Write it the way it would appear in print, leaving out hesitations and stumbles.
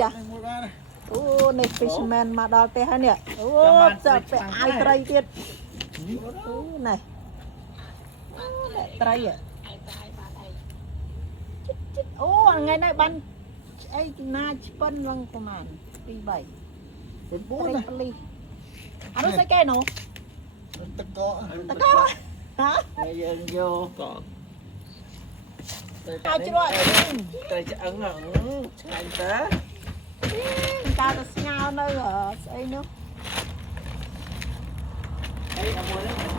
ចាអូនេះ fishman មកដល់ផ្ទះហើយនេះអូចាប់ទៅអាយត្រីទៀតអូនេះត្រីអូថ្ងៃនេះបានអីណាឆ្ពិនឡើងប្រហែល2 3 9ណាលីអត់ស្អីគេនោះតកហ៎ហើយយើងយកកតែជ្រក់តែឆ្អឹងឆ្ងាញ់តើតាទៅស្ងោនៅស្អីនោះអីអាមួយ